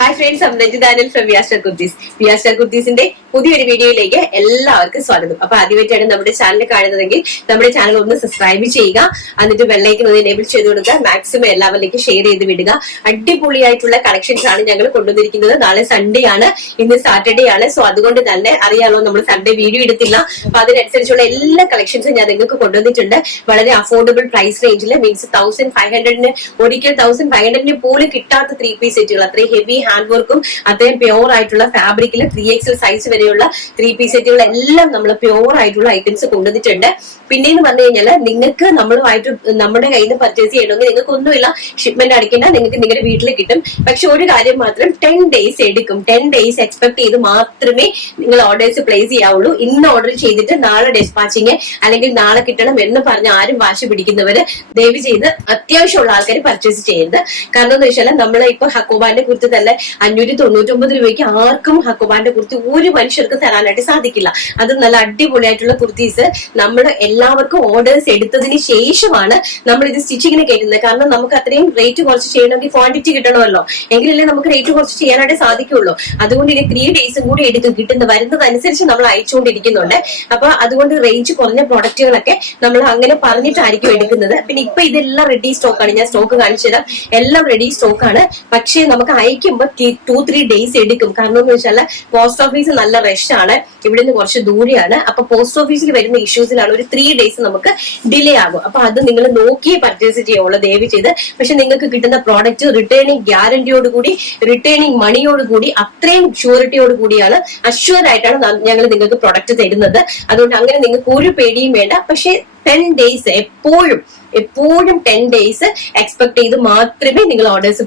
Hi friends അമ്മ Daniel from വിയാസ്റ്റർ kurtis വിയാസ്റ്റർ കുർത്തീസിന്റെ പുതിയൊരു വീഡിയോയിലേക്ക് എല്ലാവർക്കും സ്വാഗതം. അപ്പൊ ആദ്യമായിട്ടാണ് നമ്മുടെ ചാനൽ കാണുന്നതെങ്കിൽ നമ്മുടെ ചാനൽ ഒന്ന് സബ്സ്ക്രൈബ് ചെയ്യുക. എന്നിട്ട് വെള്ളയ്ക്ക് ഒന്ന് എനേബിൾ ചെയ്ത് കൊടുക്കുക. മാക്സിമം എല്ലാവരിലേക്ക് ഷെയർ ചെയ്ത് വിടുക. അടിപൊളിയായിട്ടുള്ള കളക്ഷൻസ് ആണ് ഞങ്ങൾ കൊണ്ടുവന്നിരിക്കുന്നത്. നാളെ സൺഡേ ആണ്. ഇന്ന് സാറ്റർഡേ ആണ്. സോ അതുകൊണ്ട് തന്നെ അറിയാലോ നമ്മൾ സൺഡേ വീഡിയോ എടുത്തില്ല. അപ്പൊ അതിനനുസരിച്ചുള്ള എല്ലാ കളക്ഷൻസും ഞാൻ നിങ്ങൾക്ക് കൊണ്ടുവന്നിട്ടുണ്ട്. വളരെ അഫോർഡബിൾ പ്രൈസ് റേഞ്ചിൽ മീൻസ് തൗസൻഡ് ഫൈവ് ഹൺഡ്രഡിന് ഒരിക്കൽ തൗസൻഡ് ഫൈവ് ഹൺഡ്രഡിന് പോലും കിട്ടാത്ത ത്രീ പീസ് സെറ്റുകൾ അത്രയും ഹെവി ഹാൻഡ് വർക്കും അത്രയും പ്യോർ ആയിട്ടുള്ള ഫാബ്രിക്കിൽ ത്രീ എക്സൽ സൈസ് വരെയുള്ള ത്രീ പീസ് സെറ്റുകൾ എല്ലാം നമ്മൾ പ്യോർ ആയിട്ടുള്ള ഐറ്റംസ് കൊണ്ടുവന്നിട്ടുണ്ട്. പിന്നെയെന്ന് പറഞ്ഞു കഴിഞ്ഞാൽ നിങ്ങൾക്ക് നമ്മളുമായിട്ട് നമ്മുടെ കയ്യിൽ നിന്ന് പർച്ചേസ് ചെയ്യണമെങ്കിൽ നിങ്ങൾക്ക് ഒന്നുമില്ല ഷിപ്മെന്റ് അടിക്കേണ്ട നിങ്ങൾക്ക് നിങ്ങളുടെ വീട്ടിൽ കിട്ടും. പക്ഷെ ഒരു കാര്യം മാത്രം ടെൻ ഡേയ്സ് എടുക്കും. ടെൻ ഡേയ്സ് എക്സ്പെക്ട് ചെയ്ത് മാത്രമേ നിങ്ങൾ ഓർഡേഴ്സ് പ്ലേസ് ചെയ്യാവുള്ളൂ. ഇന്ന് ഓർഡർ ചെയ്തിട്ട് നാളെ ഡെസ്പാച്ചിങ് അല്ലെങ്കിൽ നാളെ കിട്ടണം എന്ന് പറഞ്ഞ് ആരും വാശി പിടിക്കുന്നവര് ദയവ് ചെയ്ത് അത്യാവശ്യമുള്ള ആൾക്കാർ പർച്ചേസ് ചെയ്യരുത്. കാരണം എന്ന് വെച്ചാൽ നമ്മൾ ഹക്കോബാന്റെ കുറിച്ച് തന്നെ അഞ്ഞൂറ്റി തൊണ്ണൂറ്റി ഒമ്പത് രൂപയ്ക്ക് ആർക്കും ഹക്കുബാന്റെ കുർത്തി ഒരു മനുഷ്യർക്ക് തരാനായിട്ട് സാധിക്കില്ല. അത് നല്ല അടിപൊളിയായിട്ടുള്ള കുർത്തീസ്. നമ്മൾ എല്ലാവർക്കും ഓർഡേഴ്സ് എടുത്തതിന് ശേഷമാണ് നമ്മൾ ഇത് സ്റ്റിച്ചിങ്ങിന് കയറ്റുന്നത്. കാരണം നമുക്ക് അത്രയും റേറ്റ് കുറച്ച് ചെയ്യണമെങ്കിൽ ക്വാണ്ടിറ്റി കിട്ടണമല്ലോ. എങ്കിലല്ലേ നമുക്ക് റേറ്റ് കുറച്ച് ചെയ്യാനായിട്ട് സാധിക്കുള്ളൂ. അതുകൊണ്ട് ഇനി ത്രീ ഡേയ്സും കൂടി എടുക്കും കിട്ടുന്ന വരുന്നതനുസരിച്ച് നമ്മൾ അയച്ചുകൊണ്ടിരിക്കുന്നുണ്ട്. അപ്പൊ അതുകൊണ്ട് റേഞ്ച് കുറഞ്ഞ പ്രൊഡക്റ്റുകളൊക്കെ നമ്മൾ അങ്ങനെ പറഞ്ഞിട്ടായിരിക്കും എടുക്കുന്നത്. പിന്നെ ഇപ്പൊ ഇതെല്ലാം റെഡി സ്റ്റോക്കാണ് ഞാൻ സ്റ്റോക്ക് കാണിച്ചു തരാം എല്ലാം റെഡി സ്റ്റോക്കാണ് പക്ഷേ നമുക്ക് അയക്കുമ്പോൾ ടു ത്രീ ഡേയ്സ് എടുക്കും. കാരണം എന്ന് വെച്ചാൽ പോസ്റ്റ് ഓഫീസ് നല്ല റഷ് ആണ്. നിന്ന് കുറച്ച് ദൂരെയാണ്. അപ്പൊ പോസ്റ്റ് ഓഫീസിൽ വരുന്ന ഇഷ്യൂസിലാണ് ഒരു ത്രീ ഡേയ്സ് നമുക്ക് ഡിലേ ആകും. അപ്പൊ അത് നിങ്ങൾ നോക്കിയേ പർച്ചേസ് ചെയ്യുള്ളൂ ദയവ് ചെയ്ത്. പക്ഷെ നിങ്ങൾക്ക് കിട്ടുന്ന പ്രോഡക്റ്റ് റിട്ടേണിംഗ് ഗ്യാരണ്ടിയോട് കൂടി റിട്ടേണിംഗ് മണിയോട് കൂടി അത്രയും ഷ്യൂരിറ്റിയോട് കൂടിയാണ് അഷ്യൂർ ആയിട്ടാണ് ഞങ്ങൾ നിങ്ങൾക്ക് പ്രോഡക്റ്റ് തരുന്നത്. അതുകൊണ്ട് അങ്ങനെ നിങ്ങൾക്ക് ഒരു പേടിയും വേണ്ട. പക്ഷെ ടെൻ ഡേയ്സ് എപ്പോഴും എപ്പോഴും ടെൻ ഡേയ്സ് എക്സ്പെക്ട് ചെയ്ത് മാത്രമേ നിങ്ങൾ ഓർഡേഴ്സ്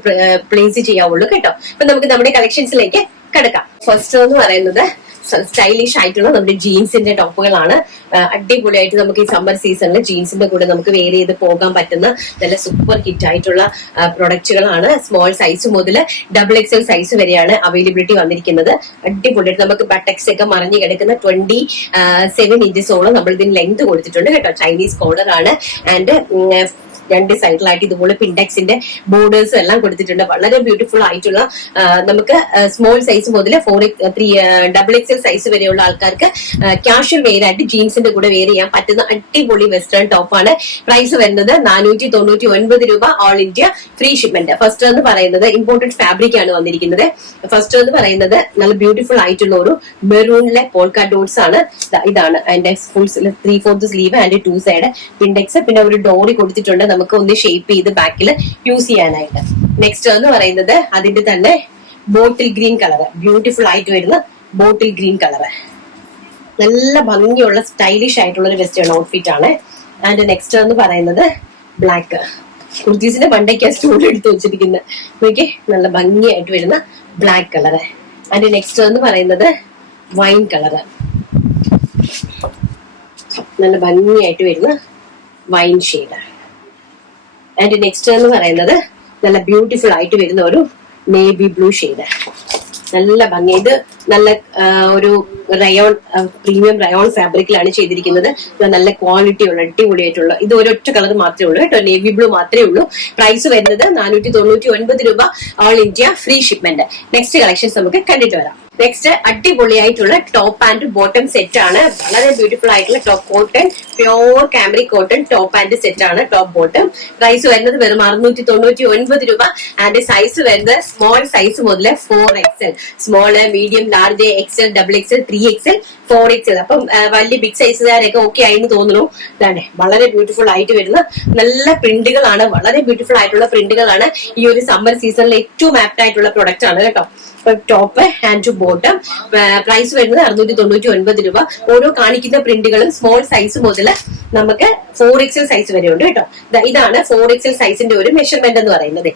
പ്ലേസ് ചെയ്യാവുള്ളൂ കേട്ടോ. അപ്പൊ നമുക്ക് നമ്മുടെ കളക്ഷൻസിലേക്ക് കിടക്കാം. ഫസ്റ്റ് എന്ന് പറയുന്നത് സ്റ്റൈലിഷ് ആയിട്ടുള്ള നമ്മുടെ ജീൻസിന്റെ ടോപ്പുകളാണ്. അടിപൊളിയായിട്ട് നമുക്ക് ഈ സമ്മർ സീസണിൽ ജീൻസിന്റെ കൂടെ നമുക്ക് വെയർ ചെയ്ത് പോകാൻ പറ്റുന്ന നല്ല സൂപ്പർ ഹിറ്റ് ആയിട്ടുള്ള പ്രൊഡക്റ്റുകളാണ് സ്മോൾ സൈസ് മുതൽ ഡബിൾ എൽ സൈസ് വരെയാണ് അവൈലബിലിറ്റി വന്നിരിക്കുന്നത്. അടിപൊളിയായിട്ട് നമുക്ക് ബട്ടക്സ് ഒക്കെ മറിഞ്ഞു കിടക്കുന്ന ട്വന്റി സെവൻ ഇഞ്ചസോളം നമ്മൾ ഇതിന് ലെങ്ത് കൊടുത്തിട്ടുണ്ട് കേട്ടോ. ചൈനീസ് കോളർ ആണ്. ആൻഡ് രണ്ട് സൈഡിലായിട്ട് ഇതുപോലെ പിൻഡെക്സിന്റെ ബോർഡേഴ്സും എല്ലാം കൊടുത്തിട്ടുണ്ട്. വളരെ ബ്യൂട്ടിഫുൾ ആയിട്ടുള്ള നമുക്ക് സ്മോൾ സൈസ് മുതൽ four three double XL size വരെയുള്ള ആൾക്കാർക്ക് ക്യാഷ്വൽ വെയർ ആയിട്ട് ജീൻസിന്റെ കൂടെ വെയർ ചെയ്യാൻ പറ്റുന്ന അടിപൊളി വെസ്റ്റേൺ ടോപ്പാണ് പ്രൈസ് വരുന്നത് നാനൂറ്റി തൊണ്ണൂറ്റി ഒൻപത് രൂപ all India free shipment first എന്ന് പറയുന്നത് ഇമ്പോർട്ടന്റ് ഫാബ്രിക് ആണ് വന്നിരിക്കുന്നത്. ഫസ്റ്റ് എന്ന് പറയുന്നത് നല്ല ബ്യൂട്ടിഫുൾ ആയിട്ടുള്ള ഒരു മെറൂണിലെ പോൾക്ക ഡോട്ട്സ് ആണ്. ഇതാണ്. അതിന്റെ full three fourth sleeve and two side പിൻഡെക്സ് പിന്നെ ഒരു ഡോറി കൊടുത്തിട്ടുണ്ട്. നമുക്ക് ഒന്ന് ഷേപ്പ് ചെയ്ത് ബാക്കിൽ യൂസ് ചെയ്യാനായിട്ട്. നെക്സ്റ്റ് എന്ന് പറയുന്നത് അതിന്റെ തന്നെ ബോട്ടിൽ ഗ്രീൻ കളർ ബ്യൂട്ടിഫുൾ ആയിട്ട് വരുന്ന ബോട്ടിൽ ഗ്രീൻ കളർ നല്ല ഭംഗിയുള്ള സ്റ്റൈലിഷ് ആയിട്ടുള്ള ഒരു വെസ്റ്റേൺ ഔട്ട്ഫിറ്റ് ആണ്. ആൻഡ് നെക്സ്റ്റ് എന്ന് പറയുന്നത് ബ്ലാക്ക് കുർത്തീസിന്റെ പണ്ടൊക്കെ സ്റ്റോറി എടുത്ത് വെച്ചിരിക്കുന്നത് നോക്കി നല്ല ഭംഗിയായിട്ട് വരുന്ന ബ്ലാക്ക് കളർ ആൻഡ് നെക്സ്റ്റ് എന്ന് പറയുന്നത് വൈൻ കളർ നല്ല ഭംഗിയായിട്ട് വരുന്ന വൈൻ ഷെയ്ഡ് ആൻഡ് നെക്സ്റ്റ് എന്ന് പറയുന്നത് നല്ല ബ്യൂട്ടിഫുൾ ആയിട്ട് വരുന്ന ഒരു നേവി ബ്ലൂ ഷെയ്ഡ് നല്ല ഭംഗി. ഇത് നല്ല ഒരു റയോൺ പ്രീമിയം റയോൺ ഫാബ്രിക്കിലാണ് ചെയ്തിരിക്കുന്നത്. നല്ല ക്വാളിറ്റി ഉള്ള അടിപൊളിയായിട്ടുള്ള. ഇത് ഒരൊറ്റ കളർ മാത്രമേ ഉള്ളൂ കേട്ടോ. നേവി ബ്ലൂ മാത്രമേ ഉള്ളൂ. പ്രൈസ് വരുന്നത് നാനൂറ്റി തൊണ്ണൂറ്റി ഒൻപത് രൂപ. All India free shipment next collections നമുക്ക് കണ്ടിട്ട് വരാം. നെക്സ്റ്റ് അടിപൊളിയായിട്ടുള്ള ടോപ്പ് ആൻഡ് ബോട്ടം സെറ്റ് ആണ്. വളരെ ബ്യൂട്ടിഫുൾ ആയിട്ടുള്ള ടോപ്പ് കോട്ടൺ പ്യോർ കാമറി കോട്ടൺ ടോപ്പ് ആൻഡ് സെറ്റ് ആണ് ടോപ്പ് ബോട്ടം പ്രൈസ് വരുന്നത് വെറും അറുന്നൂറ്റി തൊണ്ണൂറ്റി ഒൻപത് രൂപ ആൻഡ് സൈസ് വരുന്നത് സ്മോൾ സൈസ് മുതൽ four XL small medium large XL double XL three XL four XL അപ്പം വലിയ ബിഗ് സൈസുകാരൊക്കെ ഓക്കെ ആയെന്ന് തോന്നുന്നു. ഇതാണ് വളരെ ബ്യൂട്ടിഫുൾ ആയിട്ട് വരുന്ന നല്ല പ്രിന്റുകളാണ് വളരെ ബ്യൂട്ടിഫുൾ ആയിട്ടുള്ള പ്രിന്റുകളാണ് ഈ ഒരു സമ്മർ സീസണിലെ ഏറ്റവും ആപ്റ്റ് ആയിട്ടുള്ള പ്രൊഡക്റ്റ് ആണ് കേട്ടോ. Top and to bottom price വരുന്നത് അറുന്നൂറ്റി തൊണ്ണൂറ്റി ഒൻപത് രൂപ. ഓരോ കാണിക്കുന്ന പ്രിന്റുകളും സ്മോൾ സൈസ് മുതൽ നമുക്ക് ഫോർ എക്സൽ സൈസ് വരെ ഉണ്ട് കേട്ടോ. ഇതാണ് ഫോർ എക്സൽ സൈസിന്റെ ഒരു മെഷർമെന്റ് എന്ന് പറയുന്നത്.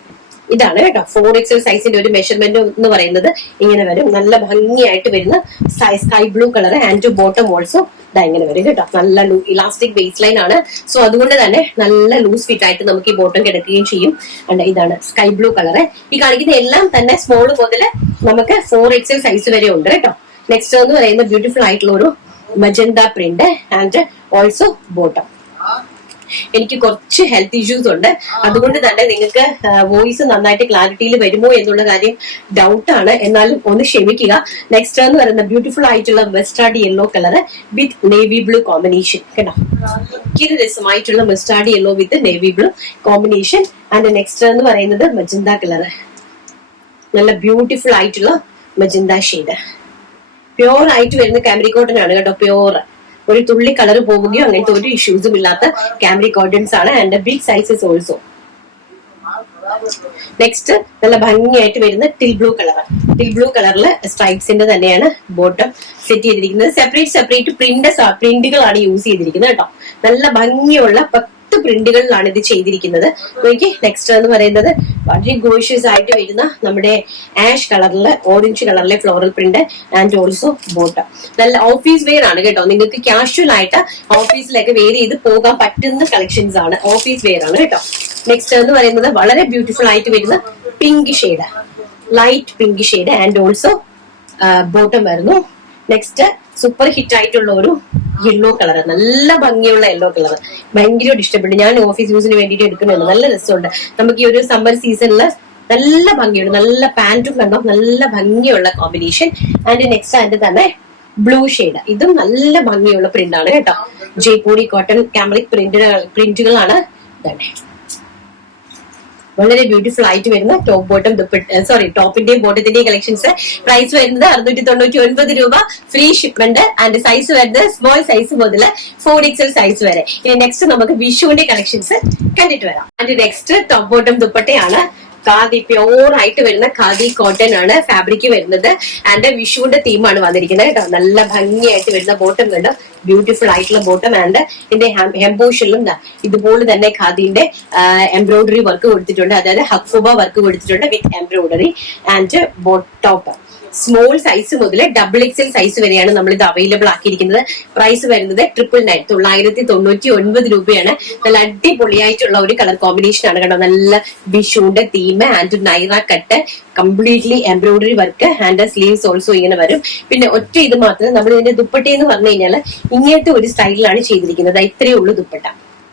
ഇതാണ് കേട്ടോ. ഫോർ എക്സൽ സൈസിന്റെ ഒരു മെഷർമെന്റ് എന്ന് പറയുന്നത്. ഇങ്ങനെ വരും. നല്ല ഭംഗിയായിട്ട് വരുന്ന sky blue colour and to bottom also ഇതാ ഇങ്ങനെ വരും കേട്ടോ. നല്ല ഇലാസ്റ്റിക് ബേസ് ലൈൻ ആണ്. സോ അതുകൊണ്ട് തന്നെ നല്ല ലൂസ് ഫിറ്റ് ആയിട്ട് നമുക്ക് ഈ ബോട്ടം കിടക്കുകയും ചെയ്യും. അണ്ട് ഇതാണ് സ്കൈ ബ്ലൂ കളർ ഈ കാണിക്കുന്ന എല്ലാം തന്നെ സ്മോൾ മുതൽ നമുക്ക് ഫോർ എക്സൽ സൈസ് വരെ ഉണ്ട് കേട്ടോ. നെക്സ്റ്റ് എന്ന് പറയുന്ന ബ്യൂട്ടിഫുൾ ആയിട്ടുള്ള ഒരു magenta print and also bottom എനിക്ക് കുറച്ച് ഹെൽത്ത് ഇഷ്യൂസ് ഉണ്ട്. അതുകൊണ്ട് തന്നെ നിങ്ങൾക്ക് വോയിസ് നന്നായിട്ട് ക്ലാരിറ്റിയിൽ വരുമോ എന്നുള്ള കാര്യം ഡൗട്ട് ആണ്. എന്നാലും ഒന്ന് ക്ഷമിക്കുക. നെക്സ്റ്റ് എന്ന് പറയുന്ന ബ്യൂട്ടിഫുൾ ആയിട്ടുള്ള mustard yellow colour with navy blue combination കേട്ടോ? ഇത് രസമായിട്ടുള്ള mustard yellow with navy blue combination and next എന്ന് പറയുന്നത് മജന്ത കളർ നല്ല ബ്യൂട്ടിഫുൾ ആയിട്ടുള്ള മജന്ത ഷെയ്ഡ് പ്യോർ ആയിട്ട് വരുന്ന കാമറി കോട്ടൺ ആണ് കേട്ടോ പ്യോർ ഒരു തുള്ളി കളർ പോവുകയോ അങ്ങനത്തെ ഒരു ഇഷ്യൂസും ഇല്ലാത്ത കാമറി കോർഡൻസ് ആണ് and big sizes also next നല്ല ഭംഗിയായിട്ട് വരുന്ന teal blue colour teal blue കളറിൽ സ്ട്രൈപ്സിന്റെ തന്നെയാണ് ബോട്ടം സെറ്റ് ചെയ്തിരിക്കുന്നത്. സെപ്പറേറ്റ് സെപ്പറേറ്റ് പ്രിന്റ് പ്രിന്റുകളാണ് യൂസ് ചെയ്തിരിക്കുന്നത് കേട്ടോ. നല്ല ഭംഗിയുള്ള പത്ത് പ്രിന്റുകളിലാണ് ഇത് ചെയ്തിരിക്കുന്നത്. നോക്കി നെക്സ്റ്റ് എന്ന് പറയുന്നത് വളരെ ഗോഷ്യസ് ആയിട്ട് വരുന്ന നമ്മുടെ ആഷ് കളറിലെ ഓറഞ്ച് കളറിലെ floral print and also bottom നല്ല ഓഫീസ് വെയർ ആണ് കേട്ടോ. നിങ്ങൾക്ക് കാഷ്വൽ ആയിട്ട് ഓഫീസിലേക്ക് വെയർ ചെയ്ത് പോകാൻ പറ്റുന്ന കളക്ഷൻസ് ആണ് ഓഫീസ് വെയർ ആണ് കേട്ടോ. നെക്സ്റ്റ് എന്ന് പറയുന്നത് വളരെ ബ്യൂട്ടിഫുൾ ആയിട്ട് വരുന്ന pink shade light pink shade and also bottom വരുന്നു. നെക്സ്റ്റ് സൂപ്പർ ഹിറ്റ് ആയിട്ടുള്ള ഒരു യെല്ലോ കളർ നല്ല ഭംഗിയുള്ള യെല്ലോ കളർ ഭയങ്കരമായിട്ട് ഇഷ്ടപ്പെട്ടു. ഞാൻ ഓഫീസ് യൂസിന് വേണ്ടിയിട്ട് എടുക്കുന്നുണ്ട് നല്ല രസമുണ്ട്. നമുക്ക് ഈ ഒരു സമ്മർ സീസണിൽ നല്ല ഭംഗിയുണ്ട്. നല്ല പാന്റും കണ്ടോ? നല്ല ഭംഗിയുള്ള കോമ്പിനേഷൻ ആൻഡ് നെക്സ്റ്റ് ആൻഡ് തന്നെ ബ്ലൂ ഷെയ്ഡ് ഇതും നല്ല ഭംഗിയുള്ള പ്രിന്റ് ആണ് കേട്ടോ. ജയ്പൂരി കോട്ടൺ കാമറിക് പ്രിന്റുകൾ പ്രിന്റുകളാണ് തന്നെ വളരെ ബ്യൂട്ടിഫുൾ ആയിട്ട് വരുന്ന ടോപ്പ് ബോട്ടം സോറി ടോപ്പിന്റെയും ബോട്ടത്തിന്റെയും കളക്ഷൻസ് പ്രൈസ് വരുന്നത് അറുന്നൂറ്റി തൊണ്ണൂറ്റി ഒൻപത് രൂപ. ഫ്രീ ഷിപ്മെന്റ് ആൻഡ് സൈസ് വരുന്നത് സ്മോൾ സൈസ് മുതൽ ഫോർ എക്സൽ സൈസ് വരെ. ഇനി നെക്സ്റ്റ് നമുക്ക് വിഷുവിന്റെ കളക്ഷൻസ് കണ്ടിട്ട് വരാം. ആൻഡ് നെക്സ്റ്റ് ടോപ്പ് ബോട്ടം ദുപ്പട്ടയാണ് ഖാദി പ്യോർ ആയിട്ട് വരുന്ന ഖാദി കോട്ടൺ ആണ് ഫാബ്രിക് വരുന്നത്. ആൻഡ് വിഷുവിന്റെ തീമാണ് വന്നിരിക്കുന്നത് കേട്ടോ. നല്ല ഭംഗിയായിട്ട് വരുന്ന ബോട്ടം കണ്ടോ ബ്യൂട്ടിഫുൾ ആയിട്ടുള്ള ബോട്ടം ആൻഡ് ഇതിന്റെ ഹെംപോഷനിലും ഇതുപോലെ തന്നെ ഖാദിന്റെ എംബ്രോയിഡറി വർക്ക് കൊടുത്തിട്ടുണ്ട്. അതായത് ഹക്കുബ വർക്ക് കൊടുത്തിട്ടുണ്ട് with embroidery and top small size മുതൽ ഡബിൾ എക്സ് എൽ സൈസ് വരെയാണ് നമ്മൾ ഇത് അവൈലബിൾ ആക്കിയിരിക്കുന്നത്. പ്രൈസ് വരുന്നത് ട്രിപ്പിൾ നയൻ തൊള്ളായിരത്തി തൊണ്ണൂറ്റി ഒൻപത് രൂപയാണ്. നല്ല അടിപൊളിയായിട്ടുള്ള ഒരു കളർ കോമ്പിനേഷൻ ആണ് കേട്ടോ നല്ല വിഷുവിന്റെ theme and Naira cut completely embroidery work and sleeves also ഇങ്ങനെ വരും. പിന്നെ ഒറ്റ ഇത് മാത്രം നമ്മൾ ഇതിന്റെ ദുപ്പട്ട എന്ന് പറഞ്ഞു കഴിഞ്ഞാൽ ഇങ്ങനത്തെ ഒരു സ്റ്റൈലിലാണ് ചെയ്തിരിക്കുന്നത്. ഇത്രയേ ഉള്ളൂ ദുപ്പട്ട.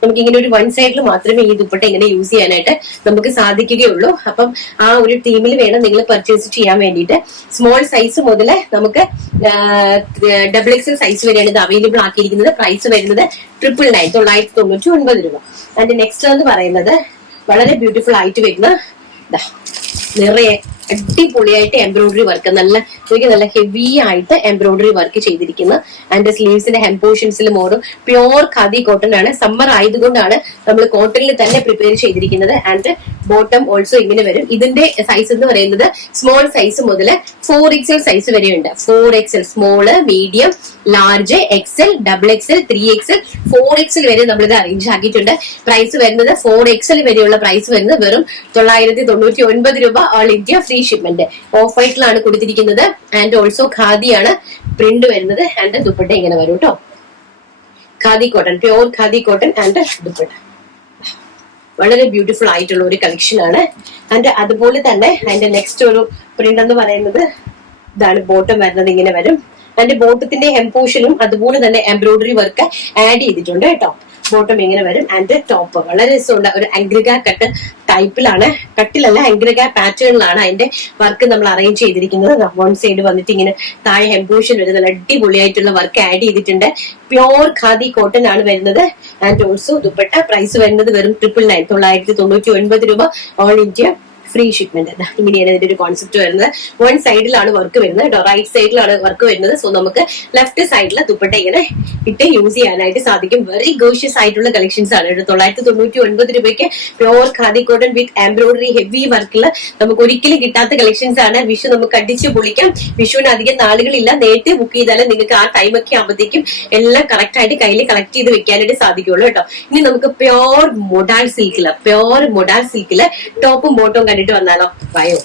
നമുക്ക് ഇങ്ങനെ ഒരു വൺ സൈഡിൽ മാത്രമേ ഈ ദുപ്പട്ട ഇങ്ങനെ യൂസ് ചെയ്യാനായിട്ട് നമുക്ക് സാധിക്കുകയുള്ളൂ. അപ്പം ആ ഒരു ടീമിൽ വേണം നിങ്ങൾ പർച്ചേസ് ചെയ്യാൻ വേണ്ടിയിട്ട്. സ്മോൾ സൈസ് മുതൽ നമുക്ക് ഡബിൾ എക്സൽ സൈസ് വരെയാണ് ഇത് അവൈലബിൾ ആക്കിയിരിക്കുന്നത്. പ്രൈസ് വരുന്നത് ട്രിപ്പിൾ നയൻ തൊള്ളായിരത്തി തൊണ്ണൂറ്റി ഒൻപത് രൂപ. അതിന്റെ നെക്സ്റ്റ് എന്ന് പറയുന്നത്. വളരെ ബ്യൂട്ടിഫുൾ ആയിട്ട് വരുന്ന നിറയെ അടിപൊളിയായിട്ട് എംബ്രോയിഡറി വർക്ക് നല്ല ശരിക്കും നല്ല ഹെവി ആയിട്ട് എംബ്രോയിഡറി വർക്ക് ചെയ്തിരിക്കുന്ന. ആൻഡ് സ്ലീവ്സിന്റെ ഹെം പോർഷൻസിലും ഓരോ പ്യോർ ഖാദി കോട്ടൺ ആണ്. സമ്മർ ആയതുകൊണ്ടാണ് നമ്മൾ കോട്ടണിൽ തന്നെ പ്രിപ്പയർ ചെയ്തിരിക്കുന്നത്. ആൻഡ് ബോട്ടം ഓൾസോ ഇങ്ങനെ വരും. ഇതിന്റെ സൈസ് എന്ന് പറയുന്നത് സ്മോൾ സൈസ് മുതൽ ഫോർ എക്സൽ സൈസ് വരെയുണ്ട്. Four XL small medium large XL double XL three XL four XL വരെ നമ്മൾ ഇത് അറേഞ്ച് ആക്കിയിട്ടുണ്ട്. പ്രൈസ് വരുന്നത് ഫോർ എക്സൽ വരെയുള്ള പ്രൈസ് വരുന്നത് വെറും തൊള്ളായിരത്തി തൊണ്ണൂറ്റി ഒൻപത് രൂപ ഓൾ ഇന്ത്യ ഷിപ്മെന്റ് ഓഫ് വൈറ്റിലാണ് കൊടുത്തിരിക്കുന്നത്. ആൻഡ് ഓൾസോ ഖാദിയാണ് പ്രിന്റ് വരുന്നത്. ആൻഡ് ദുപ്പട്ട ഇങ്ങനെ വരും കേട്ടോ khadi cotton pure khadi cotton and dupatta. വളരെ ബ്യൂട്ടിഫുൾ ആയിട്ടുള്ള ഒരു കളക്ഷൻ ആണ്. ആൻഡ് അതുപോലെ തന്നെ അതിന്റെ നെക്സ്റ്റ് ഒരു പ്രിന്റ് എന്ന് പറയുന്നത് ഇതാണ് ബോട്ടം വരുന്നത് ഇങ്ങനെ വരും. അതിന്റെ ബോട്ടത്തിന്റെ എംപോഷനും അതുപോലെ തന്നെ എംബ്രോയിഡറി വർക്ക് ആഡ് ചെയ്തിട്ടുണ്ട് കേട്ടോ ബോട്ടം ഇങ്ങനെ വരും. ആൻഡ് ടോപ്പ് വളരെ രസമുണ്ട് ഒരു അഗ്രിഗ കട്ട് ടൈപ്പിലാണ് കട്ടിലല്ല അഗ്രിഗ പാറ്റേണിലാണ് അതിന്റെ വർക്ക് നമ്മൾ അറേഞ്ച് ചെയ്തിരിക്കുന്നത്. വൺ സൈഡ് വന്നിട്ട് ഇങ്ങനെ താഴെ എംപോഷൻ വരുന്ന നല്ല അടിപൊളിയായിട്ടുള്ള വർക്ക് ആഡ് ചെയ്തിട്ടുണ്ട്. പ്യോർ ഖാദി കോട്ടൺ ആണ് വരുന്നത്. ആൻഡ് ഓൾസോ ദുപ്പട്ട പ്രൈസ് വരുന്നത് വെറും ട്രിപ്പിൾ നയൻ തൊള്ളായിരത്തി തൊണ്ണൂറ്റി ഒൻപത് രൂപ. ഓൾ ഇന്ത്യ ഫ്രീ ഷിപ്മെന്റ് ഇങ്ങനെയാണ് ഇതിന്റെ ഒരു കോൺസെപ്റ്റ് വരുന്നത്. വൺ സൈഡിലാണ് വർക്ക് വരുന്നത് റൈറ്റ് സൈഡിലാണ് വർക്ക് വരുന്നത്. സോ നമുക്ക് ലെഫ്റ്റ് സൈഡിൽ ദുപ്പട്ട ഇങ്ങനെ ഇട്ട് യൂസ് ചെയ്യാനായിട്ട് സാധിക്കും. വെരി ഗോഷ്യസ് ആയിട്ടുള്ള കളക്ഷൻസ് ആണ് കേട്ടോ. തൊള്ളായിരത്തി തൊണ്ണൂറ്റി ഒൻപത് രൂപയ്ക്ക് pure khadi cotton with embroidery heavy വർക്കിൽ നമുക്ക് ഒരിക്കലും കിട്ടാത്ത കളക്ഷൻസ് ആണ്. വിഷു നമുക്ക് അടിച്ച് പൊളിക്കാം. വിഷുവിന് അധികം നാളുകളില്ല. നേരത്തെ ബുക്ക് ചെയ്താലും നിങ്ങൾക്ക് ആ ടൈം ഒക്കെ ആകുമ്പോഴത്തേക്കും എല്ലാം കറക്റ്റ് ആയിട്ട് കയ്യിൽ കളക്ട് ചെയ്ത് വെക്കാനായിട്ട് സാധിക്കുള്ളൂ കേട്ടോ. ഇനി നമുക്ക് പ്യോർ മൊഡാൾ സിൽക്കിൽ പ്യോർ മൊഡാൾ സിൽക്കിൽ ടോപ്പും ബോട്ടവും കണ്ടിട്ട് വന്നാലോ? വയോ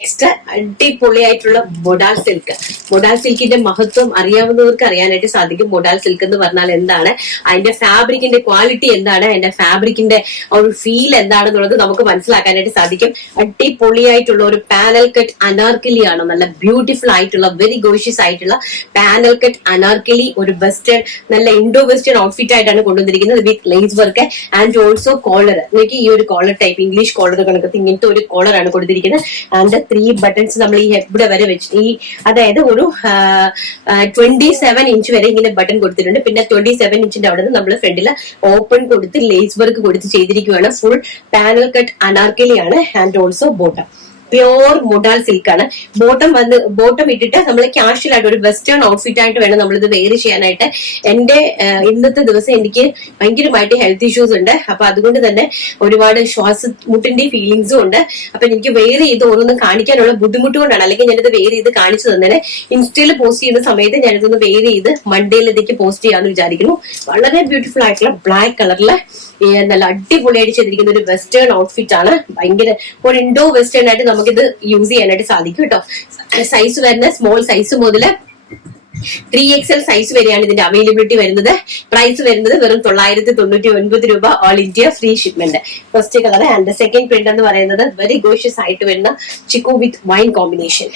നെക്സ്റ്റ് അടിപൊളിയായിട്ടുള്ള മൊഡാൽ സിൽക്ക് മൊഡാൽ സിൽക്കിന്റെ മഹത്വം അറിയാവുന്നവർക്ക് അറിയാനായിട്ട് സാധിക്കും. മൊഡാൽ സിൽക്ക് എന്ന് പറഞ്ഞാൽ എന്താണ്? അതിന്റെ ഫാബ്രിക്കിന്റെ ക്വാളിറ്റി എന്താണ്? അതിന്റെ ഫാബ്രിക്കിന്റെ ഒരു ഫീൽ എന്താണെന്നുള്ളത് നമുക്ക് മനസ്സിലാക്കാനായിട്ട് സാധിക്കും. അടിപൊളിയായിട്ടുള്ള ഒരു പാനൽ കട്ട് അനാർക്കിലി ആണ് നല്ല ബ്യൂട്ടിഫുൾ ആയിട്ടുള്ള വെരി ഗോഷ്യസ് ആയിട്ടുള്ള പാനൽ കട്ട് അനാർക്കലി ഒരു വെസ്റ്റേൺ നല്ല ഇൻഡോ വെസ്റ്റേൺ ഔട്ട്ഫിറ്റ് ആയിട്ടാണ് കൊണ്ടുവന്നിരിക്കുന്നത് with lace work and also collar എനിക്ക് ഈ ഒരു കോളർ ടൈപ്പ് ഇംഗ്ലീഷ് കോളർ കണക്കത്ത് ഇങ്ങനത്തെ ഒരു കോളർ ആണ് കൊടുത്തിരിക്കുന്നത്. ആൻഡ് ത്രീ ബട്ടൺസ് നമ്മൾ ഈ ഇവിടെ വരെ വെച്ച് ഈ അതായത് ഒരു ട്വന്റി സെവൻ ഇഞ്ച് വരെ ഇങ്ങനെ ബട്ടൺ കൊടുത്തിട്ടുണ്ട്. പിന്നെ ട്വന്റി സെവൻ ഇഞ്ചിന്റെ അവിടെ നിന്ന് നമ്മൾ ഫ്രണ്ടിൽ ഓപ്പൺ കൊടുത്ത് ലേസ് വർക്ക് കൊടുത്ത് ചെയ്തിരിക്കുകയാണ്. Full panel cut അനാർക്കലിയാണ് and also bottom pure modal silk ആണ് ബോട്ടം വന്ന് ബോട്ടം ഇട്ടിട്ട് നമ്മൾ ക്യാഷ്വൽ ആയിട്ട് ഒരു വെസ്റ്റേൺ ഔട്ട്ഫിറ്റ് ആയിട്ട് വേണം നമ്മളിത് വെയർ ചെയ്യാനായിട്ട്. എന്റെ ഇന്നത്തെ ദിവസം എനിക്ക് ഭയങ്കരമായിട്ട് ഹെൽത്ത് ഇഷ്യൂസ് ഉണ്ട്. അപ്പൊ അതുകൊണ്ട് തന്നെ ഒരുപാട് ശ്വാസമുട്ടിന്റെ ഫീലിങ്സും ഉണ്ട്. അപ്പൊ എനിക്ക് വെയർ ചെയ്ത് ഓരോന്നും കാണിക്കാനുള്ള ബുദ്ധിമുട്ട് കൊണ്ടാണ് അല്ലെങ്കിൽ ഞാനിത് വെയർ ചെയ്ത് കാണിച്ചു തന്നെ ഇൻസ്റ്റയിൽ പോസ്റ്റ് ചെയ്യുന്ന സമയത്ത് ഞാനിതൊന്ന് വെയർ ചെയ്ത് മൺഡേയിലേക്ക് പോസ്റ്റ് ചെയ്യാന്ന് വിചാരിക്കുന്നു. വളരെ ബ്യൂട്ടിഫുൾ ആയിട്ടുള്ള ബ്ലാക്ക് കളറിലെ നല്ല അടിപൊളിയായിട്ട് ചെയ്തിരിക്കുന്ന ഒരു വെസ്റ്റേൺ ഔട്ട്ഫിറ്റ് ആണ് ഭയങ്കര ഒരു ഇൻഡോ വെസ്റ്റേൺ ആയിട്ട് നമുക്കിത് യൂസ് ചെയ്യാനായിട്ട് സാധിക്കും കേട്ടോ സൈസ് വരുന്ന സ്മോൾ സൈസ് മുതൽ ത്രീ എക്സ് എൽ സൈസ് വരെയാണ് ഇതിന്റെ അവൈലബിലിറ്റി വരുന്നത്. പ്രൈസ് വരുന്നത് വെറും തൊള്ളായിരത്തി തൊണ്ണൂറ്റി ഒൻപത് രൂപ all India free shipment first colour and second print എന്ന് പറയുന്നത് വെരി ഗോഷ്യസ് ആയിട്ട് വരുന്ന ചിക്കു വിത്ത് വൈൻ കോമ്പിനേഷൻ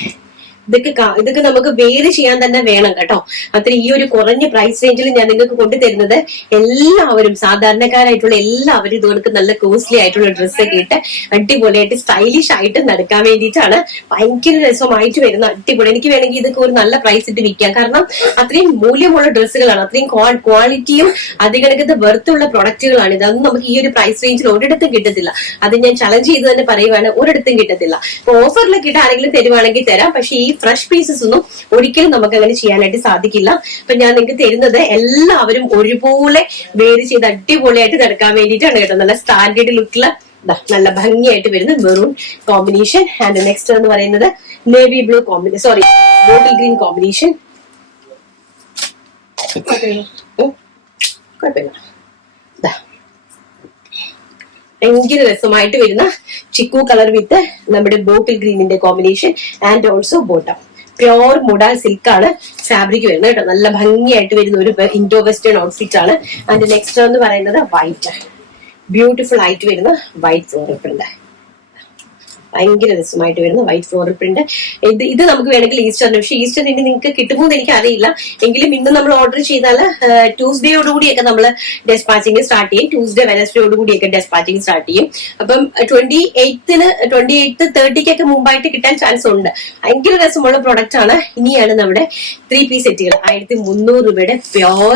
ഇതൊക്കെ ഇതൊക്കെ നമുക്ക് വേര് ചെയ്യാൻ തന്നെ വേണം കേട്ടോ. അത്ര ഈ ഒരു കുറഞ്ഞ പ്രൈസ് റേഞ്ചിൽ ഞാൻ നിങ്ങൾക്ക് കൊണ്ടുതരുന്നത് എല്ലാവരും സാധാരണക്കാരായിട്ടുള്ള എല്ലാവരും ഇതുകൊണ്ട് നല്ല കോസ്റ്റ്ലി ആയിട്ടുള്ള ഡ്രസ്സൊക്കെ ഇട്ട് അടിപൊളിയായിട്ട് സ്റ്റൈലിഷ് ആയിട്ട് നടക്കാൻ വേണ്ടിയിട്ടാണ്. ഭയങ്കര രസമായിട്ട് വരുന്ന അടിപൊളി. എനിക്ക് വേണമെങ്കിൽ ഇതൊക്കെ ഒരു നല്ല പ്രൈസ് ഇട്ട് വിൽക്കാം. കാരണം അത്രയും മൂല്യമുള്ള ഡ്രസ്സുകളാണ്. അത്രയും ക്വാളിറ്റിയും അതികണക്കത്തെ വെറുത്തുള്ള പ്രൊഡക്റ്റുകളാണ് ഇതൊന്നും നമുക്ക് ഈ ഒരു പ്രൈസ് റേഞ്ചിൽ ഒരിടത്തും കിട്ടത്തില്ല. അത് ഞാൻ ചലഞ്ച് ചെയ്ത് തന്നെ പറയുവാണ് ഒരിടത്തും കിട്ടത്തില്ല. ഓഫറിലൊക്കെ ഇട്ട് ആരെങ്കിലും തരുവാണെങ്കിൽ തരാം. പക്ഷേ ഈ ഫ്രഷ് പീസസ് ഒന്നും ഒരിക്കലും നമുക്ക് അങ്ങനെ ചെയ്യാനായിട്ട് സാധിക്കില്ല. അപ്പൊ ഞാൻ നിങ്ങൾക്ക് തരുന്നത് എല്ലാവരും ഒരുപോലെ വേര് ചെയ്ത് അടിപൊളിയായിട്ട് നടക്കാൻ വേണ്ടിയിട്ടാണ് കേട്ടോ. നല്ല സ്റ്റാൻഡേർഡ് ലുക്കിൽ നല്ല ഭംഗിയായിട്ട് വരുന്ന മെറൂൺ കോമ്പിനേഷൻ ആൻഡ് നെക്സ്റ്റ് എന്ന് പറയുന്നത് navy blue combination sorry bottle green combination കുഴപ്പമില്ല. ഭയങ്കര രസമായിട്ട് വരുന്ന ചിക്കു കളർ വിത്ത് നമ്മുടെ ബോട്ടിൽ ഗ്രീനിന്റെ combination and also bottom. Pure modal silk ആണ് ഫാബ്രിക് വരുന്നത് കേട്ടോ. നല്ല ഭംഗിയായിട്ട് വരുന്ന ഒരു ഇൻഡോ വെസ്റ്റേൺ ഔട്ട്ഫിറ്റ് ആണ്. അതിന്റെ നെക്സ്റ്റ് എന്ന് പറയുന്നത് വൈറ്റ്. ബ്യൂട്ടിഫുൾ ആയിട്ട് വരുന്ന വൈറ്റ് ഫ്ലോർ പ്രിന്റ് ഭയങ്കര രസമായിട്ട് വരുന്ന വൈറ്റ് ഫ്ലോറൽ പ്രിന്റ് ഇത് ഇത് നമുക്ക് വേണമെങ്കിൽ ഈസ്റ്ററിന് പക്ഷേ ഈസ്റ്റർ ഇനി നിങ്ങൾക്ക് കിട്ടുമോ എന്ന് എനിക്ക് അറിയില്ല എങ്കിലും ഇന്ന് നമ്മൾ ഓർഡർ ചെയ്താൽ ട്യൂസ്ഡേയോടുകൂടിയൊക്കെ നമ്മൾ ഡെസ്പാച്ചിങ് സ്റ്റാർട്ട് ചെയ്യും. ട്യൂസ്ഡേ വെനസ്ഡേയോട് കൂടിയൊക്കെ ഡെസ്പാച്ചിങ് സ്റ്റാർട്ട് ചെയ്യും. അപ്പം ട്വന്റി എയ്ത്തിന് ട്വന്റി എയ്ത്ത് തേർട്ടിക്കൊക്കെ മുമ്പായിട്ട് കിട്ടാൻ ചാൻസ് ഉണ്ട്. ഭയങ്കര രസമുള്ള പ്രൊഡക്റ്റ് ആണ്. ഇനിയാണ് നമ്മുടെ ത്രീ പീസ് സെറ്റുകൾ. ആയിരത്തി മുന്നൂറ് രൂപയുടെ പ്യോർ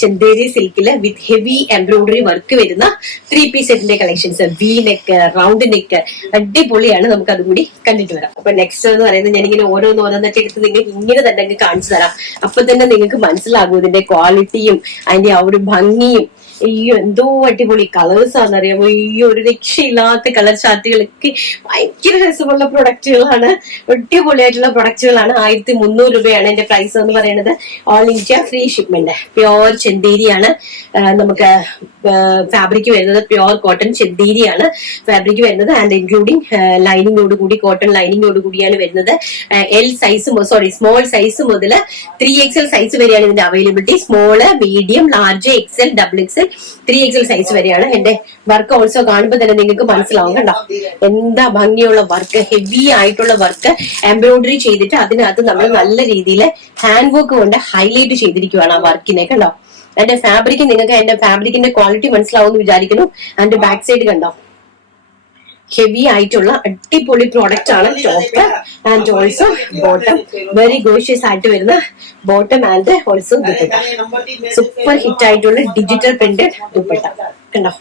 ചെന്തേരി സിൽക്കിൽ വിത്ത് ഹെവി എംബ്രോയിഡറി വർക്ക് വരുന്ന ത്രീ പീസ് സെറ്റിന്റെ collections V neck round neck അടിപൊളിയാണ്. നമുക്ക് അതും കൂടി കണ്ടിട്ട് വരാം. അപ്പൊ നെക്സ്റ്റ് എന്ന് പറയുന്നത് ഞാനിങ്ങനെ ഓരോന്ന് ഓരോന്നൊക്കെ എടുത്ത് നിങ്ങൾക്ക് ഇങ്ങനെ തന്നെ കാണിച്ചു തരാം. അപ്പൊ തന്നെ നിങ്ങൾക്ക് മനസ്സിലാകും ഇതിന്റെ ക്വാളിറ്റിയും അതിന്റെ ആ ഒരു ഭംഗിയും. അയ്യോ എന്തോ അടിപൊളി കളേഴ്സ് ആണെന്നറിയാമോ? ഈ ഒരു രക്ഷയില്ലാത്ത കളർ ചാർട്ടുകളൊക്കെ ഭയങ്കര രസമുള്ള പ്രൊഡക്റ്റുകളാണ് അടിപൊളിയായിട്ടുള്ള പ്രൊഡക്റ്റുകളാണ് ആയിരത്തി മുന്നൂറ് രൂപയാണ് എന്റെ പ്രൈസ് എന്ന് പറയുന്നത്. All India free shipment pure ചെന്തേരിയാണ് നമുക്ക് ഫാബ്രിക് വരുന്നത് പ്യോർ കോട്ടൺ ചെന്തേരിയാണ് ഫാബ്രിക് വരുന്നത് ആൻഡ് ഇൻക്ലൂഡിങ് ലൈനിങ്ങോട് കൂടി കോട്ടൺ ലൈനിങ്ങോട് കൂടിയാണ് വരുന്നത്. L size sorry small size മുതൽ ത്രീ എക്സ് എൽ സൈസ് വരെയാണ് ഇതിന്റെ availability small medium large XL double XL three XL size വരെയാണ്. എന്റെ വർക്ക് ഓൾസോ കാണുമ്പോൾ തന്നെ നിങ്ങൾക്ക് മനസ്സിലാവും കണ്ടോ? എന്താ ഭംഗിയുള്ള വർക്ക് ഹെവി ആയിട്ടുള്ള വർക്ക് എംബ്രോയിഡറി ചെയ്തിട്ട് അതിനകത്ത് നമ്മൾ നല്ല രീതിയിൽ ഹാൻഡ് വർക്ക് കൊണ്ട് ഹൈലൈറ്റ് ചെയ്തിരിക്കുവാണ് ആ വർക്കിനെ കണ്ടോ? എന്റെ ഫാബ്രിക് നിങ്ങൾക്ക് എന്റെ ഫാബ്രിക്കിന്റെ ക്വാളിറ്റി മനസ്സിലാവും എന്ന് വിചാരിക്കുന്നു. അതിന്റെ ബാക്ക് സൈഡ് കണ്ടോ? ഹെവി ആയിട്ടുള്ള അടിപൊളി പ്രോഡക്റ്റ് ആണ് top and also bottom very gorgeous ആയിട്ട് വരുന്ന bottom and also dupatta. Super hit ആയിട്ടുള്ള ഡിജിറ്റൽ പ്രിന്റഡ് ദുപ്പട്ട. കണ്ടോ?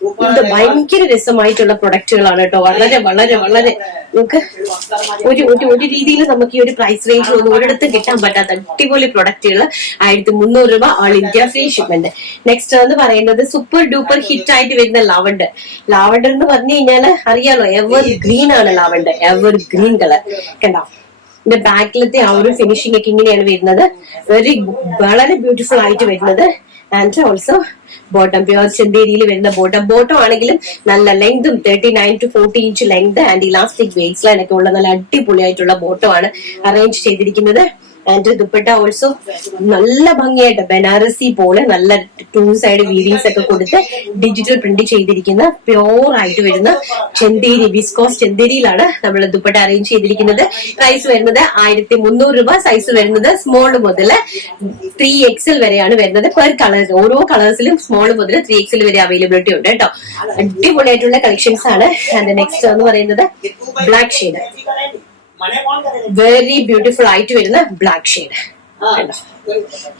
ഇത് ഭയങ്കര രസമായിട്ടുള്ള പ്രൊഡക്റ്റുകളാണ് കേട്ടോ. വളരെ വളരെ വളരെ. നമുക്ക് ഒരു ഒരു ഒരു രീതിയിൽ നമുക്ക് ഈ ഒരു പ്രൈസ് റേഞ്ച് ഒന്നും ഒരിടത്തും കിട്ടാൻ പറ്റാത്ത അടിപൊളി പ്രൊഡക്റ്റുകൾ ആയിരത്തി മുന്നൂറ് രൂപ all India free shipment next എന്ന് പറയുന്നത് സൂപ്പർ ഡൂപ്പർ ഹിറ്റ് ആയിട്ട് വരുന്ന ലാവണ്ടർ ലാവണ്ടർ എന്ന് പറഞ്ഞു കഴിഞ്ഞാൽ അറിയാലോ എവർ ഗ്രീൻ ആണ് ലാവണ്ടർ എവർ ഗ്രീൻ കളർ കണ്ടോ? ഇതിന്റെ ബാക്കിലത്തെ ആ ഒരു ഫിനിഷിംഗ് ഒക്കെ ഇങ്ങനെയാണ് വരുന്നത്. വെരി വളരെ ബ്യൂട്ടിഫുൾ ആയിട്ട് വരുന്നത്. ആൻഡ് ഓൾസോ ബോട്ടം പ്യുവർ ചെന്തേരിയിൽ വരുന്ന ബോട്ടം ബോട്ടം ആണെങ്കിലും നല്ല ലെങ്തും thirty nine to forty inch length and elastic waists ഒക്കെ ഉള്ള നല്ല അടിപൊളിയായിട്ടുള്ള ബോട്ടം ആണ് അറേഞ്ച് ചെയ്തിരിക്കുന്നത്. ആൻഡ് ദുപ്പട്ട ഓൾസോ നല്ല ഭംഗിയായിട്ട് ബനാറസി പോലെ നല്ല ടൂ സൈഡ് വീവിങ്സ് ഒക്കെ കൊടുത്ത് ഡിജിറ്റൽ പ്രിന്റ് ചെയ്തിരിക്കുന്ന പ്യോർ ആയിട്ട് വരുന്ന ചെന്തേരി വിസ്കോസ് ചെന്തേരിയിലാണ് നമ്മൾ ദുപ്പട്ട അറേഞ്ച് ചെയ്തിരിക്കുന്നത്. പ്രൈസ് വരുന്നത് ആയിരത്തി മുന്നൂറ് രൂപ. സൈസ് വരുന്നത് സ്മോൾ മുതൽ ത്രീ എക്സൽ വരെയാണ് വരുന്നത് പെർ കളേഴ്സ് ഓരോ കളേഴ്സിലും സ്മോൾ മുതൽ ത്രീ എക്സൽ വരെ അവൈലബിലിറ്റി ഉണ്ട് കേട്ടോ. അടിപൊളിയായിട്ടുള്ള കളക്ഷൻസ് ആണ്. ആൻഡ് നെക്സ്റ്റ് എന്ന് പറയുന്നത് ബ്ലാക്ക് ഷെയ്ഡ് വെരി ബ്യൂട്ടിഫുൾ ആയിട്ട് വരുന്ന ബ്ലാക്ക് ഷെയ്ഡ്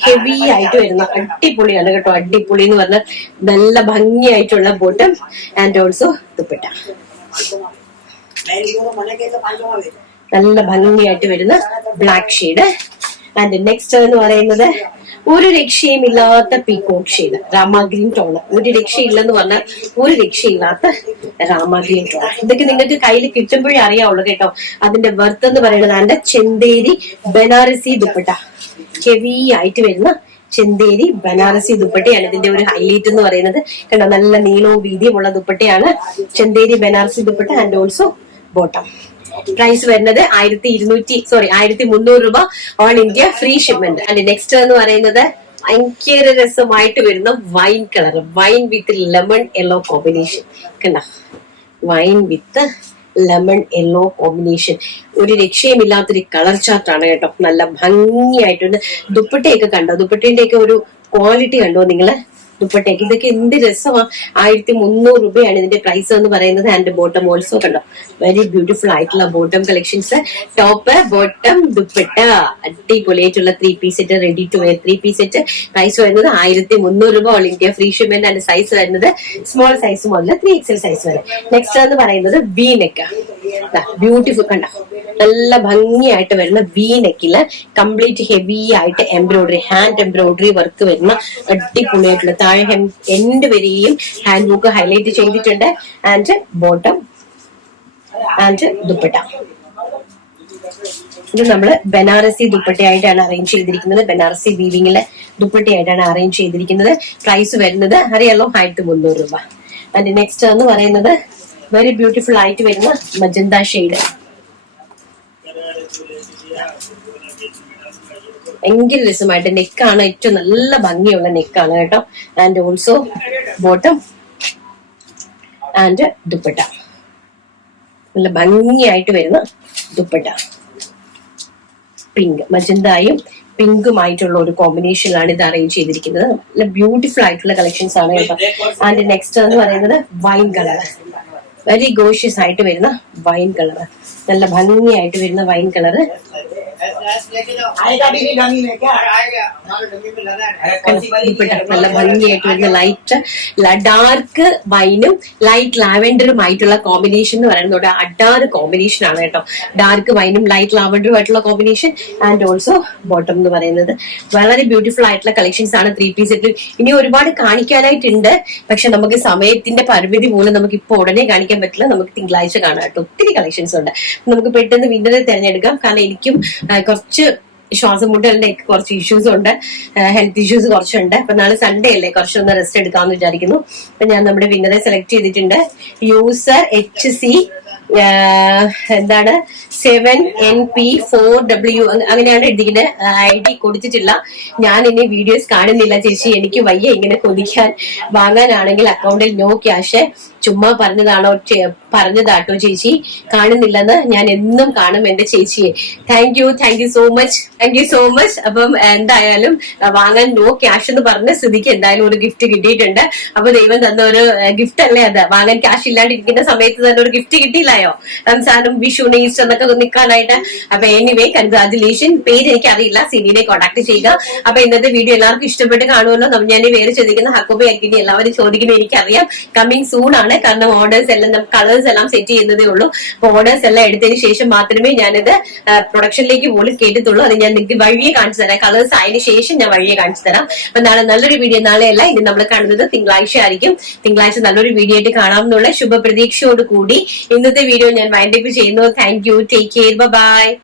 ഹെവി ആയിട്ട് വരുന്ന അടിപൊളിയാണ് കേട്ടോ? അടിപൊളി എന്ന് പറഞ്ഞാൽ നല്ല ഭംഗിയായിട്ടുള്ള ബോട്ടം ആൻഡ് ഓൾസോ ദുപ്പട്ട. നല്ല ഭംഗിയായിട്ട് വരുന്ന ബ്ലാക്ക് ഷെയ്ഡ് ആൻഡ് നെക്സ്റ്റ് എന്ന് പറയുന്നത് ഒരു രക്ഷയും ഇല്ലാത്ത പീകോക്ക് ഷെയ്ഡ് രാമാഗ്രീൻ ടോൺ ഒരു രക്ഷയില്ലെന്ന് പറഞ്ഞാൽ ഒരു രക്ഷയില്ലാത്ത രാമാഗ്രീൻ ടോണർ ഇതൊക്കെ നിങ്ങൾക്ക് കയ്യിൽ കിട്ടുമ്പോഴേ അറിയാവുള്ളൂ കേട്ടോ. അതിന്റെ വർത്ത് എന്ന് പറയുന്നത് അതിന്റെ ചെന്തേരി ബനാറസി ദുപ്പട്ട. ഹെവി ആയിട്ട് വരുന്ന ചെന്തേരി ബനാറസി ദുപ്പട്ടയാണ് ഇതിന്റെ ഒരു ഹൈലൈറ്റ് എന്ന് പറയുന്നത്. കണ്ടോ നല്ല നീളവും വീതിയുമുള്ള ദുപ്പട്ടയാണ് Chanderi Banarasi dupatta and also bottom. Price വരുന്നത് ആയിരത്തി ഇരുന്നൂറ്റി സോറി ആയിരത്തി മുന്നൂറ് രൂപ on India free shipment and next എന്ന് പറയുന്നത് ഭയങ്കര രസമായിട്ട് വരുന്ന wine colour wine with lemon yellow combination wine with lemon yellow combination ഒരു രക്ഷയുമില്ലാത്തൊരു കളർ ചാർട്ടാണ് കേട്ടോ. നല്ല ഭംഗിയായിട്ടുണ്ട്. ദുപ്പട്ടയൊക്കെ കണ്ടോ? ദുപ്പട്ടേന്റെ ഒക്കെ ഒരു ക്വാളിറ്റി കണ്ടോ നിങ്ങൾ ദുപ്പട്ടയ്ക്ക്. ഇതൊക്കെ എന്ത് രസമാ. ആയിരത്തി മുന്നൂറ് രൂപയാണ് ഇതിന്റെ പ്രൈസ് എന്ന് പറയുന്നത് ആൻഡ് ബോട്ടം ഓൾസോ കണ്ടോ. വെരി ബ്യൂട്ടിഫുൾ ആയിട്ടുള്ള bottom collections top bottom dupatta. അടിപൊളിയായിട്ടുള്ള three piece set ready to wear three piece set price വരുന്നത് ആയിരത്തി മുന്നൂറ് രൂപ all India free shipment and size വരുന്നത് സ്മോൾ സൈസ് മുതൽ ത്രീ എക്സൽ സൈസ് വരെ നെക്സ്റ്റ് എന്ന് പറയുന്നത് വി നെക്ക് ബ്യൂട്ടിഫുൾ കണ്ട. നല്ല ഭംഗിയായിട്ട് വരുന്ന വി നെക്കിൽ കംപ്ലീറ്റ് ഹെവി ആയിട്ട് എംബ്രോയിഡറി ഹാൻഡ് എംബ്രോയിഡറി വർക്ക് വരുന്ന അടിപൊളിയായിട്ടുള്ള താഴെ എൻഡ് വരെയും ഹാൻഡ് ബുക്ക് ഹൈലൈറ്റ് ചെയ്തിട്ടുണ്ട്. And bottom and dupatta. ഇത് നമ്മൾ ബനാറസി ദുപ്പട്ടയായിട്ടാണ് അറേഞ്ച് ചെയ്തിരിക്കുന്നത്. ബനാറസി വീവിങ്ങിലെ ദുപ്പട്ടയായിട്ടാണ് അറേഞ്ച് ചെയ്തിരിക്കുന്നത്. പ്രൈസ് വരുന്നത് അറിയാലോ ആയിരത്തി മുന്നൂറ് രൂപ. ആൻഡ് നെക്സ്റ്റ് എന്ന് പറയുന്നത് വെരി ബ്യൂട്ടിഫുൾ ആയിട്ട് വരുന്ന മജന്ത ഷെയ്ഡ് ഭയങ്കര രസമായിട്ട് നെക്കാണ് ഏറ്റവും നല്ല ഭംഗിയുള്ള നെക്കാണ് കേട്ടോ. And also bottom and dupatta. നല്ല ഭംഗിയായിട്ട് വരുന്ന ദുപ്പട്ട. പിങ്ക് മജന്തായും പിങ്കുമായിട്ടുള്ള ഒരു കോമ്പിനേഷനിലാണ് ഇത് അറേഞ്ച് ചെയ്തിരിക്കുന്നത്. നല്ല ബ്യൂട്ടിഫുൾ ആയിട്ടുള്ള കളക്ഷൻസ് ആണ് കേട്ടോ. ആൻഡ് നെക്സ്റ്റ് എന്ന് പറയുന്നത് വൈൻ കളർ വെരി ഗോഷ്യസ് ആയിട്ട് വരുന്ന വൈൻ കളർ നല്ല ഭംഗിയായിട്ട് വരുന്ന വൈൻ കളർ നല്ല ലൈറ്റ് ഡാർക്ക് വൈനും ലൈറ്റ് ലാവൻഡറും ആയിട്ടുള്ള കോമ്പിനേഷൻ എന്ന് പറയുന്നത് അഡാറ് കോമ്പിനേഷൻ ആണ് കേട്ടോ. ഡാർക്ക് വൈനും ലൈറ്റ് ലാവൻഡറും ആയിട്ടുള്ള കോമ്പിനേഷൻ ആൻഡ് ഓൾസോ ബോട്ടം എന്ന് പറയുന്നത്. വളരെ ബ്യൂട്ടിഫുൾ ആയിട്ടുള്ള കളക്ഷൻസ് ആണ് ത്രീ പീസ് സെറ്റിൽ ഇനി ഒരുപാട് കാണിക്കാനായിട്ടുണ്ട്. പക്ഷെ നമുക്ക് സമയത്തിന്റെ പരിമിതി മൂലം നമുക്ക് ഇപ്പൊ ഉടനെ കാണിക്കാൻ പറ്റില്ല. നമുക്ക് തിങ്കളാഴ്ച കാണാം ഒത്തിരി കളക്ഷൻസ് ഉണ്ട്. നമുക്ക് പെട്ടെന്ന് വിന്നറെ തിരഞ്ഞെടുക്കാം. കാരണം എനിക്കും കുറച്ച് കുറച്ച് ശ്വാസം മുട്ടലിന്റെയൊക്കെ കുറച്ച് ഇഷ്യൂസ് ഉണ്ട്. ഹെൽത്ത് ഇഷ്യൂസ് കുറച്ചുണ്ട്. അപ്പൊ നാളെ സൺഡേ അല്ലേ? കുറച്ചൊന്ന് റെസ്റ്റ് എടുക്കാമെന്ന് വിചാരിക്കുന്നു. അപ്പൊ ഞാൻ നമ്മുടെ വിന്നറെ സെലക്ട് ചെയ്തിട്ടുണ്ട്. യൂസർ എച്ച് സി എന്താണ്? Seven N P four W അങ്ങനെയാണ് എഴുതിക്കുന്നത് ഐ ഡി കൊടുത്തിട്ടില്ല ഞാൻ ഇനി വീഡിയോസ് കാണുന്നില്ല ചേച്ചി. എനിക്ക് വയ്യ ഇങ്ങനെ കൊതിക്കാൻ. വാങ്ങാനാണെങ്കിൽ അക്കൗണ്ടിൽ നോ ക്യാഷ് ചുമ്മാ പറഞ്ഞതാണോ പറഞ്ഞതാട്ടോ ചേച്ചി? കാണുന്നില്ലെന്ന് ഞാൻ എന്നും കാണും എന്റെ ചേച്ചിയെ. Thank you thank you so much thank you so much അപ്പം എന്തായാലും വാങ്ങാൻ നോ ക്യാഷ് എന്ന് പറഞ്ഞ സ്ഥിതിക്ക് എന്തായാലും ഒരു ഗിഫ്റ്റ് കിട്ടിയിട്ടുണ്ട്. അപ്പൊ ദൈവം തന്ന ഒരു ഗിഫ്റ്റ് അല്ലേ അത്? വാങ്ങാൻ ക്യാഷ് ഇല്ലാണ്ടിരിക്കുന്ന സമയത്ത് തന്നെ ഒരു ഗിഫ്റ്റ് കിട്ടിയില്ലായോ? റംസാനും വിഷുവിന് ഈസ്റ്റർ എന്നൊക്കെ നിൽക്കാനായിട്ട്. അപ്പൊ എനിവേ കൺഗ്രാജുലേഷൻ പേര് എനിക്ക് അറിയില്ല സിനിനെ കോൺടാക്ട് ചെയ്യുക. അപ്പൊ ഇന്നത്തെ വീഡിയോ എല്ലാവർക്കും ഇഷ്ടപ്പെട്ട് കാണുമല്ലോ. ഞാൻ വേറെ ചോദിക്കുന്ന ഹക്കോബി അക്കിനി എല്ലാവരും ചോദിക്കുന്നത് എനിക്കറിയാം. കമ്മിങ് സൂൺ ആണ് കാരണം ഓർഡേഴ്സ് എല്ലാം നമുക്ക് കളേഴ്സ് എല്ലാം സെറ്റ് ചെയ്യുന്നതേ ഉള്ളൂ. അപ്പൊ ഓർഡേഴ്സ് എല്ലാം എടുത്തതിന് ശേഷം മാത്രമേ ഞാനിത് പ്രൊഡക്ഷനിലേക്ക് പോലും കേട്ടിട്ടുള്ളൂ അത് ഞാൻ നിങ്ങൾക്ക് വഴിയെ കാണിച്ചു തരാം. കളേഴ്സ് ആയതിനു ശേഷം ഞാൻ വഴിയെ കാണിച്ചു തരാം. അപ്പൊ നാളെ നല്ലൊരു വീഡിയോ നാളെ അല്ല ഇനി നമ്മൾ കാണുന്നത് തിങ്കളാഴ്ച ആയിരിക്കും. തിങ്കളാഴ്ച നല്ലൊരു വീഡിയോ ആയിട്ട് കാണാമെന്നുള്ള ശുഭപ്രതീക്ഷയോട് കൂടി ഇന്നത്തെ വീഡിയോ ഞാൻ വൈൻഡപ്പ് ചെയ്യുന്നു. Thank you take care bye